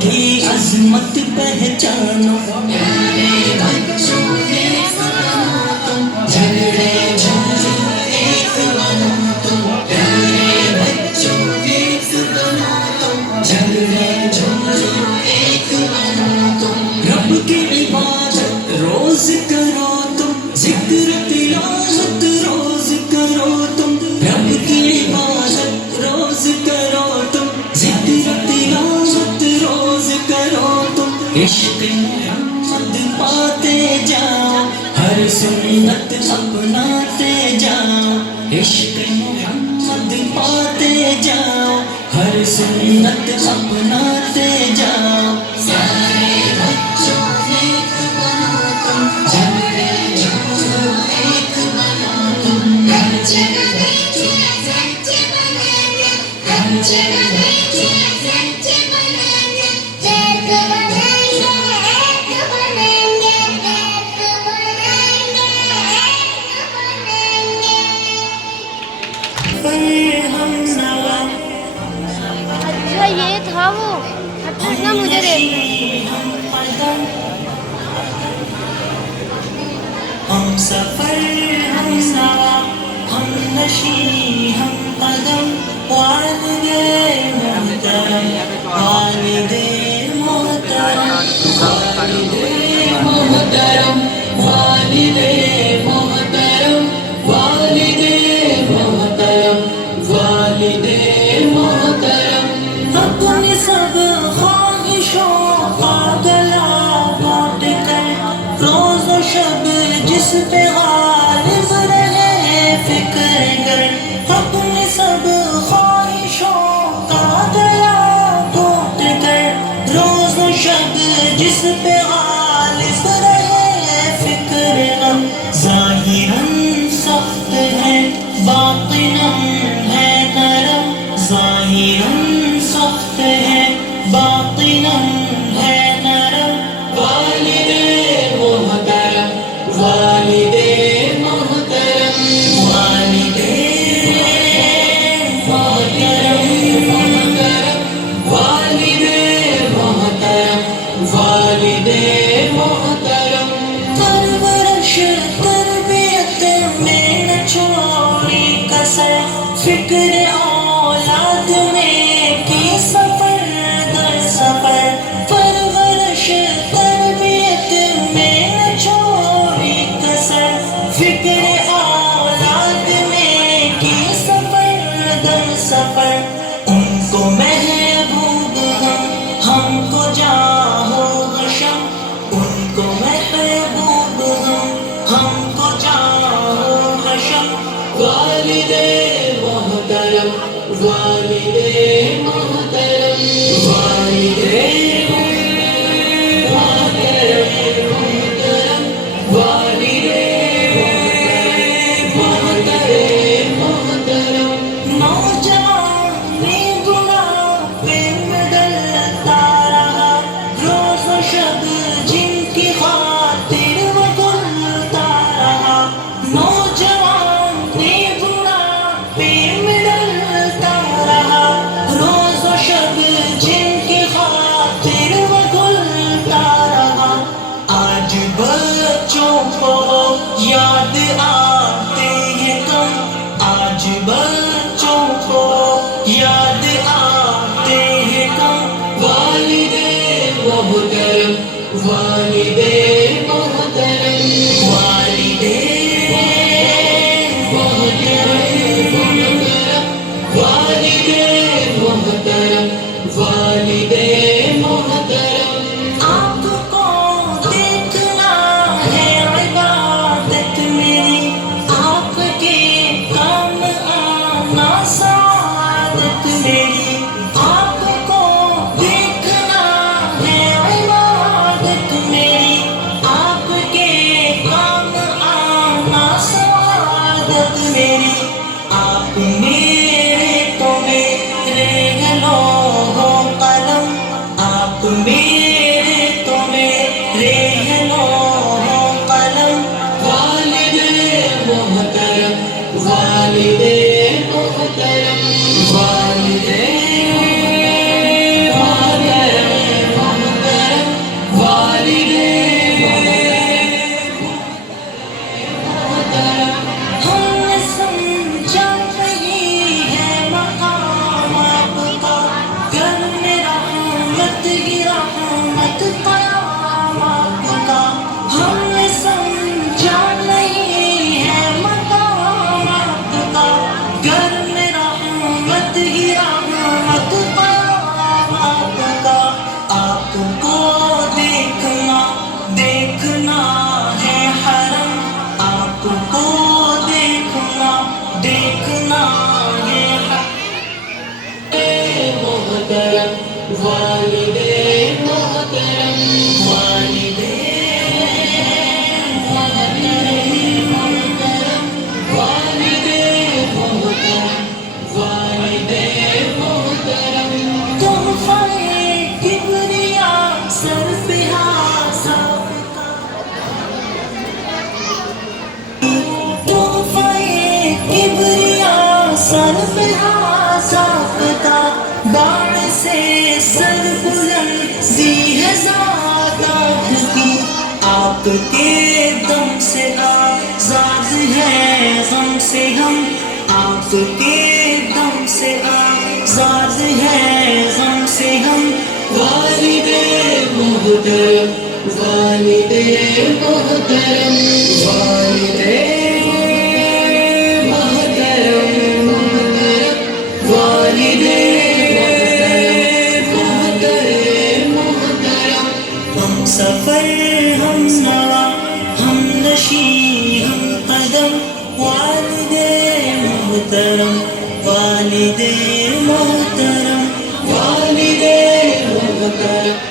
کی عظمت پہچانو، پیارے بچوں یہ سنو تم، جھگڑے جھگڑے ایک بنو تم، پیارے بچوں یہ سنو تم، جھگڑے جھگڑے ایک بنو تم، رب کی عبادت روز کرو تم، ذکر تلاوت روز کرو تم، رب کی عبادت روز کرو تم، ذکر تلاوت روز کرو تم، عشق محمد پاتے جاؤ، ہر سنت اپناتے جاؤ، عشق محمد پاتے جاؤ، ہر سنت اپناتے جاؤ، سارے بچوں ایک بنو تم، جھگڑے جھگڑو ایک بنو تم، ہر جگہ بیٹھے سچے بنیں گے، ہر جگہ بیٹھے سچے بنیں گے، ایک بنیں گے، ایک بنیں گے، ایک بنیں گے، ایک بنیں گے۔ اچھا یہ تھا وہ، اتنا مجھے دے دیا۔ ہم سفر ہم نوا ہم نشی ہم قدم، والد محترم والد محترم والد محترم والد محترم والد محترم والد محترم، اپنی سب خواہشوں کا گلا گھونٹ کر، روز و شب جس پہ غالب رہے فکر گر، اپنی سب خواہشوں کا گلا گھونٹ کر، روز و شب جس پہ غالب رہے فکر غم، ظاہراً سخت ہے باطناً ہے نرم، ظاہراً سخت ہے باطناً ہے نرم، والد محترم والد محترم والد محترم محترم والد محترم والد محترم، پرورش تربیت میں نہ چھوڑی کسر، فکر اولاد میں کی سفر در سفر، پرورش تربیت میں نہ چھوڑی کسر، فکر اولاد میں کی سفر در سفر، ان کو محبوب ہم کو جاہو غشم، ان کو محبوب ہم کو جاہو غشم، والد محترم والد محترم والد محترم محترم والد محترم محترم، نوجوانی گناہ پہ ڈلتا رہا، روز و شب جن کی خاطر وہ گلتا رہا، نوجوانی گناہ پہ ڈلتا رہا، روز و شب جن کی خاطر وہ گلتا رہا، آج بچوں کو یاد آتے ہیں کم، آج بچوں کو یاد آتے ہیں کم، والد محترم والد محترم والد محترم محترم والد محترم والد محترم، آپ کو دیکھنا ہے عبادت میری، آپ کے کام آنا سعادت میری، آپ کو دیکھنا ہے عبادت میری، آپ کے کام آنا سعادت میری، آپ میرے تو میرے لوح و قلم، آپ میرے تو میرے لوح و قلم، والد محترم والد محترم والد علامت قیامت کا آپ کو دیکھنا دیکھنا ہے حرم آپ کو دیکھنا دیکھنا ہے محترم والد محترم والد محترم والد محترم والد محترم تحفہ کبریا سر پہ حاصل تحفہ کبریا سر پہ حاصل باڑ سے سر بلند سی ہے ذات کی آپ کے دم سے آزاد ہے غم سے ہم آپ کے دم سے آزاد ہے غم سے ہم والد محترم والد محترم والد محترم والد ہم سفر ہم نوا ہم نشی ہم قدم والد محترم والد محترم والد محترم